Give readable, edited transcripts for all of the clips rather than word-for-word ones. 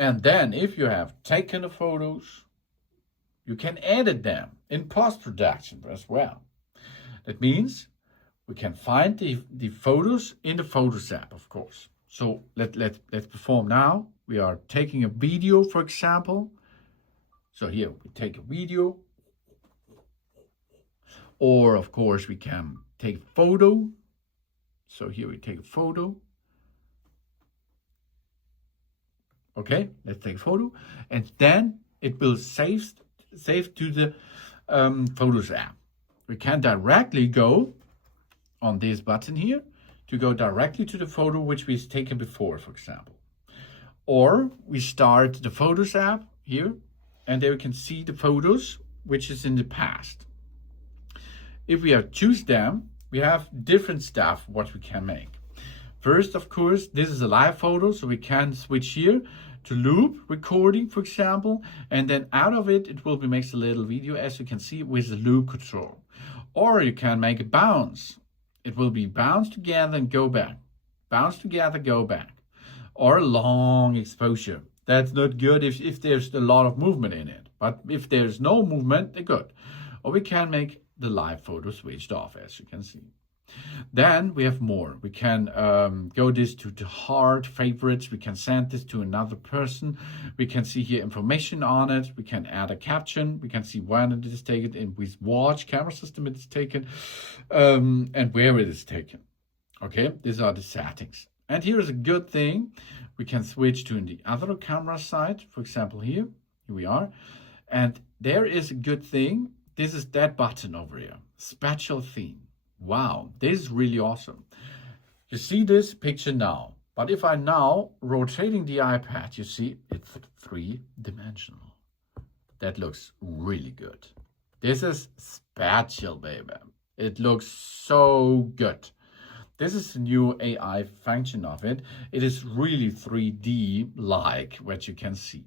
And then if you have taken the photos, you can edit them in post-production as well. That means we can find the photos in the Photos app, of course. So let's perform now. We are taking a video, for example. So here we take a video. Or of course we can take a photo. So here we take a photo. Okay, let's take a photo. And then it will save to the Photos app. We can directly go on this button here to go directly to the photo which we've taken before, for example. Or we start the Photos app here, and there we can see the photos which is in the past. If we choose them, we have different stuff what we can make. First, of course, this is a live photo, so we can switch here to loop recording, for example, and then out of it, it will be makes a little video, as you can see, with the loop control. Or you can make a bounce. It will be bounce together and go back. Bounce together, go back. Or a long exposure. That's not good if there's a lot of movement in it. But if there's no movement, they're good. Or we can make the live photo switched off, as you can see. Then we have more. We can go this to the hard favorites. We can send this to another person. We can see here information on it. We can add a caption. We can see when it is taken, in with watch camera system it is taken, and where it is taken. Okay, these are the settings. And here is a good thing. We can switch to the other camera side. For example, here we are. And there is a good thing. This is that button over here, special theme. Wow, this is really awesome. You see this picture now, but if I now rotating the iPad, you see it's 3-dimensional. That looks really good. This is special, baby. It looks so good. This is the new AI function of it. It is really 3D like what you can see.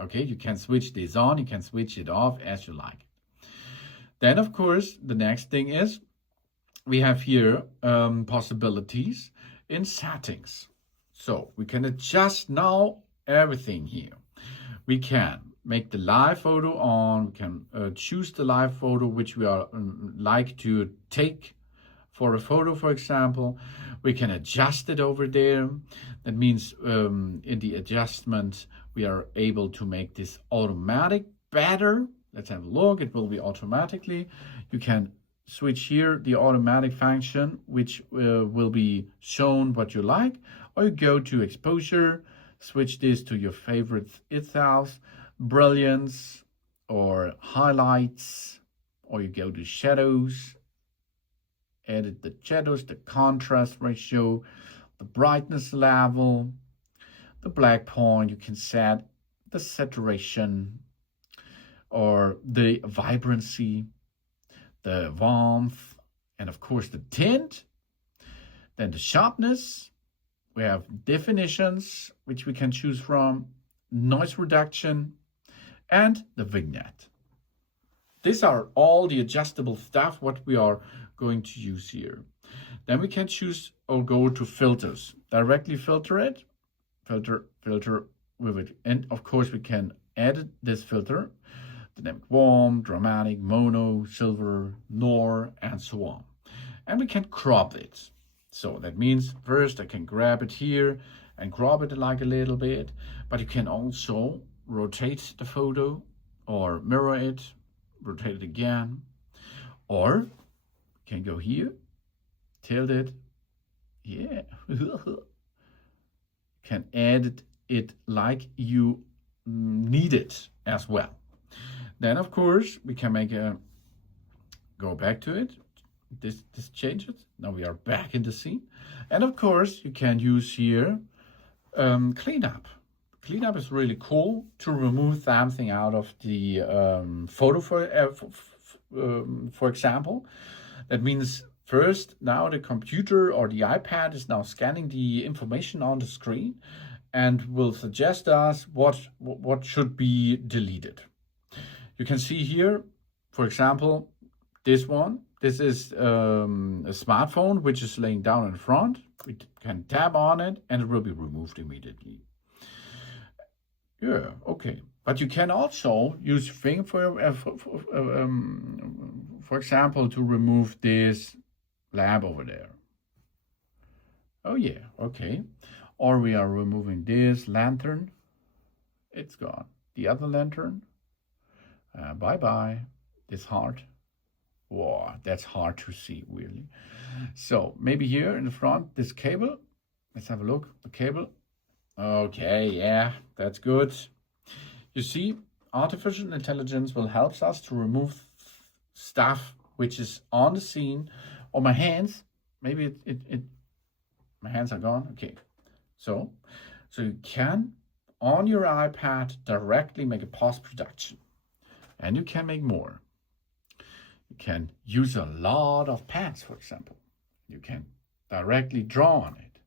Okay, you can switch this on, you can switch it off as you like. Then, of course, the next thing is we have here possibilities in settings. So we can adjust now everything here. We can make the live photo on, we can choose the live photo which we are like to take for a photo, for example. We can adjust it over there. That means in the adjustment, we are able to make this automatic better. Let's have a look. It will be automatically. You can switch here the automatic function, which will be shown what you like, or you go to exposure, switch this to your favorite itself, brilliance or highlights, or you go to shadows, edit the shadows, the contrast ratio, the brightness level, the black point. You can set the saturation or the vibrancy, the warmth, and of course the tint. Then the sharpness. We have definitions, which we can choose from, noise reduction, and the vignette. These are all the adjustable stuff what we are going to use here. Then we can choose or go to filters. Directly filter it, filter with it. And of course we can edit this filter. Dynamic warm, dramatic, mono, silver, nor, and so on. And we can crop it. So that means first I can grab it here and crop it like a little bit, but you can also rotate the photo or mirror it, rotate it again, or you can go here, tilt it, yeah, can edit it like you need it as well. Then, of course, we can make go back to it. This changes. Now we are back in the scene. And of course, you can use here cleanup. Cleanup is really cool to remove something out of the photo, for example. That means first, now the computer or the iPad is now scanning the information on the screen and will suggest us what should be deleted. You can see here, for example, this one. This is a smartphone which is laying down in front. We can tap on it and it will be removed immediately. Yeah, okay. But you can also use thing for example, to remove this lamp over there. Oh yeah, okay. Or we are removing this lantern. It's gone. The other lantern. Bye-bye. This heart. Wow, that's hard to see, really. So maybe here in the front, this cable. Let's have a look. The cable. Okay, yeah, that's good. You see, artificial intelligence will help us to remove stuff which is on the scene. Or my hands. Maybe my hands are gone. Okay. So you can, on your iPad, directly make a post-production. And you can make more. You can use a lot of pens, for example. You can directly draw on it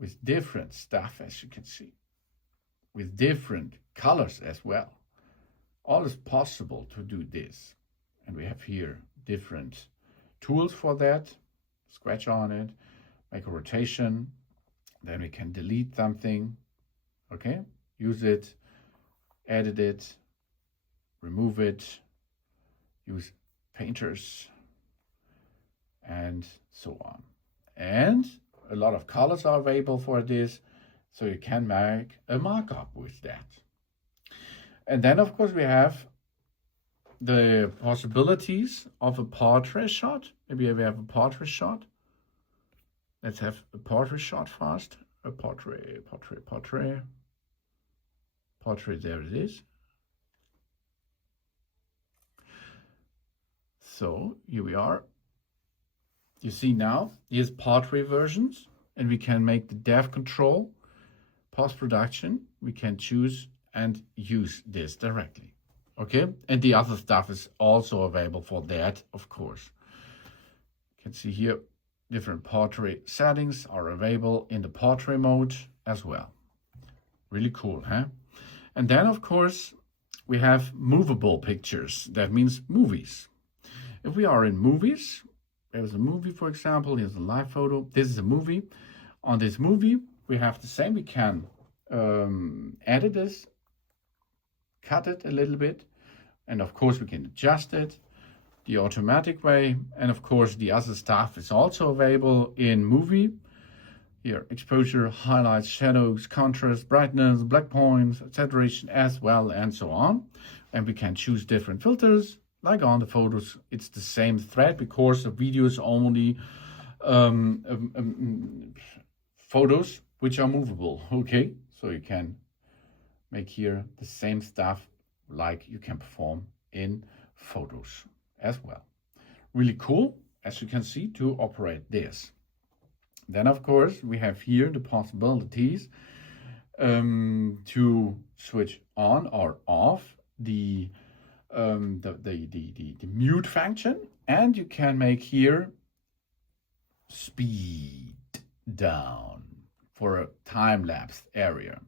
with different stuff, as you can see, with different colors as well. All is possible to do this. And we have here different tools for that. Scratch on it, make a rotation. Then we can delete something. Okay, use it, edit it, remove it, use painters, and so on. And a lot of colors are available for this, so you can make a markup with that. And then, of course, we have the possibilities of a portrait shot. Maybe we have a portrait shot. Let's have a portrait shot first. A portrait. There it is. So here we are. You see now, here's portrait versions, and we can make the depth control, post-production. We can choose and use this directly. Okay, and the other stuff is also available for that, of course. You can see here, different portrait settings are available in the portrait mode as well. Really cool, huh? And then, of course, we have movable pictures. That means movies. If we are in movies, there's a movie, for example, here's a live photo. This is a movie. On this movie, we have the same. We can edit this, cut it a little bit, and of course we can adjust it the automatic way. And of course the other stuff is also available in movie. Here, exposure, highlights, shadows, contrast, brightness, black points, saturation as well, and so on. And we can choose different filters. Like on the photos, it's the same thread because the video is only photos which are movable. Okay, so you can make here the same stuff like you can perform in photos as well. Really cool, as you can see, to operate this. Then, of course, we have here the possibilities to switch on or off the mute function, and you can make here speed down for a time-lapse area.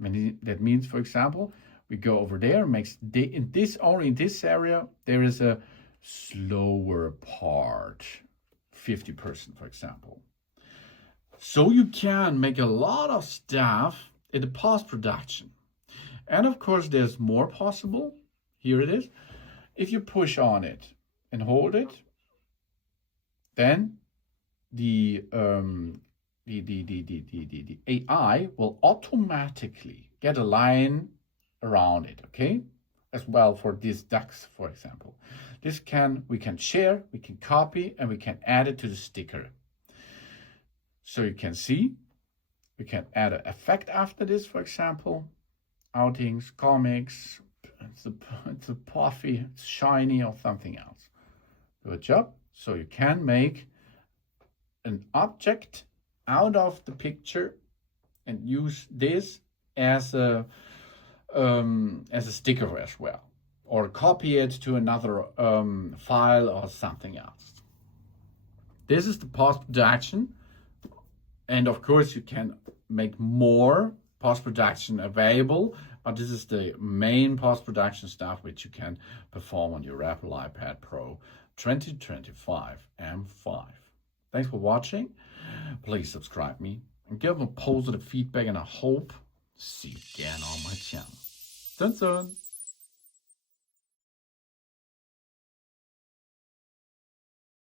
That means, for example, we go over there, in this area, there is a slower part, 50%, for example. So you can make a lot of stuff in the post-production. And of course, there's more possible. Here it is. If you push on it and hold it, then the AI will automatically get a line around it, okay? As well for these ducks, for example. We can share, we can copy, and we can add it to the sticker. So you can see, we can add an effect after this, for example, outings, comics, it's a puffy, it's shiny, or something else. Good job. So you can make an object out of the picture and use this as a sticker as well, or copy it to another file or something else. This is the post-production, and of course you can make more post-production available, but this is the main post-production stuff which you can perform on your Apple iPad Pro 2025 M5. Thanks for watching. Please subscribe me and give a positive feedback, and I hope see you again on my channel. Dun dun!